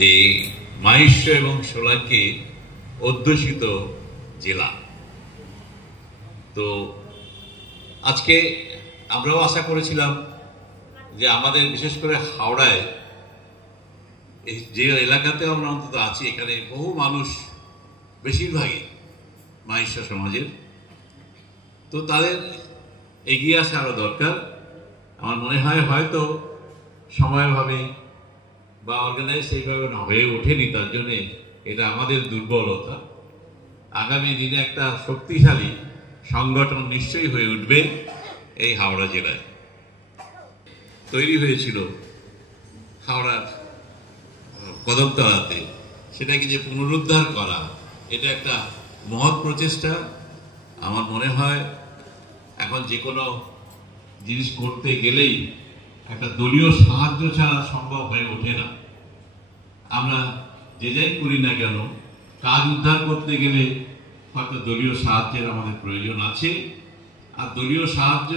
যে মাহেশ এবং সোলাঙ্কি অধ্যুষিত জেলা। তো আজকে আমরাও আশা করেছিলাম যে আমাদের বিশেষ করে হাওড়ায় যে এলাকাতে আমরা অন্তত আছি, এখানে বহু মানুষ, বেশিরভাগই মাহেশ সমাজের, তো তাদের এগিয়ে আসা আরো দরকার। আমার মনে হয় হয়তো সময়ভাবে বা অর্গানাইজ সেইভাবে হয়ে ওঠেনি, তার জন্যে এটা আমাদের দুর্বলতা। আগামী দিনে একটা শক্তিশালী সংগঠন নিশ্চয়ই হয়ে উঠবে এই হাওড়া জেলায়। তৈরি হয়েছিল হাওড়ার কদমতলাতে, সেটাকে যে পুনরুদ্ধার করা, এটা একটা মহৎ প্রচেষ্টা। আমার মনে হয় এখন যে কোনো জিনিস করতে গেলেই একটা দলীয় সাহায্য ছাড়া সম্ভব হয়ে ওঠে না। আমরা যে যাই করি না কেন, কাজ উদ্ধার করতে গেলে হয়তো দলীয় সাহায্যের আমাদের প্রয়োজন আছে। আর দলীয় সাহায্য